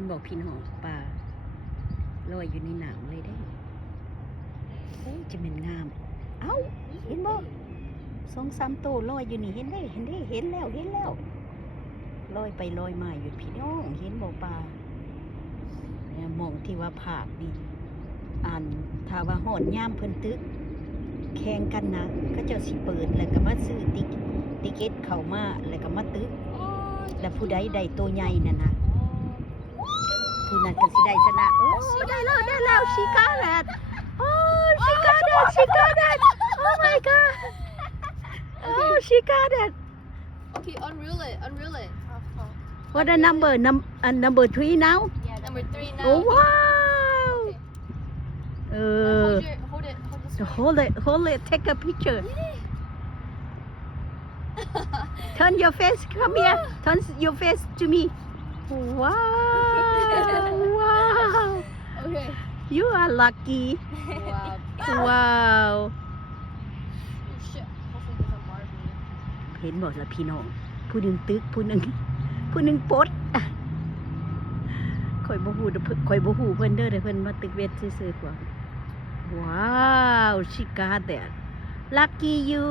นบอกพี่น้องป่าลอยอยู่ในหนังเลยได้โอ้จะเป็นงามเอ้าเห็นบ่2-3 ตัวลอยอยู่นี่เห็นได้เห็นแล้วลอยไปลอยมาอยู่พี่น้องเห็นบ่ป่าเนี่ยมองที่ว่าภาพนี่ถ้าว่าฮอดยามเพิ่นตึกแข่งกันนะก็เจ้าสิเปิดแล้วก็มาซื้อติเกตเข้ามาแล้วก็มาตึกแล้วผู้ใดได้ตัวใหญ่นั่นน่ะผู้นั้นก็สิได้ชนะโอ้ได้แล้วชิคาแลดโอ้ชิคาแลดโอ้ my god โอ้ชิคาแลด Okay, unreel it. What the number 3 now Yeah, number 3 now. Oh wow Hold it. hold it take a picture turn your face come here turn your face to me wow Okay. you are lucky Wow. wow Oh, shit. Hopefully it doesn't bar me. เห็นบ่ล่ะพี่น้องผู้หนึงตึกผู้หนึงปดข่อยบ่ฮู้เพิ่นเด้อเพิ่นมาตึกเวทซื่อๆกว่าว้าว she got that lucky you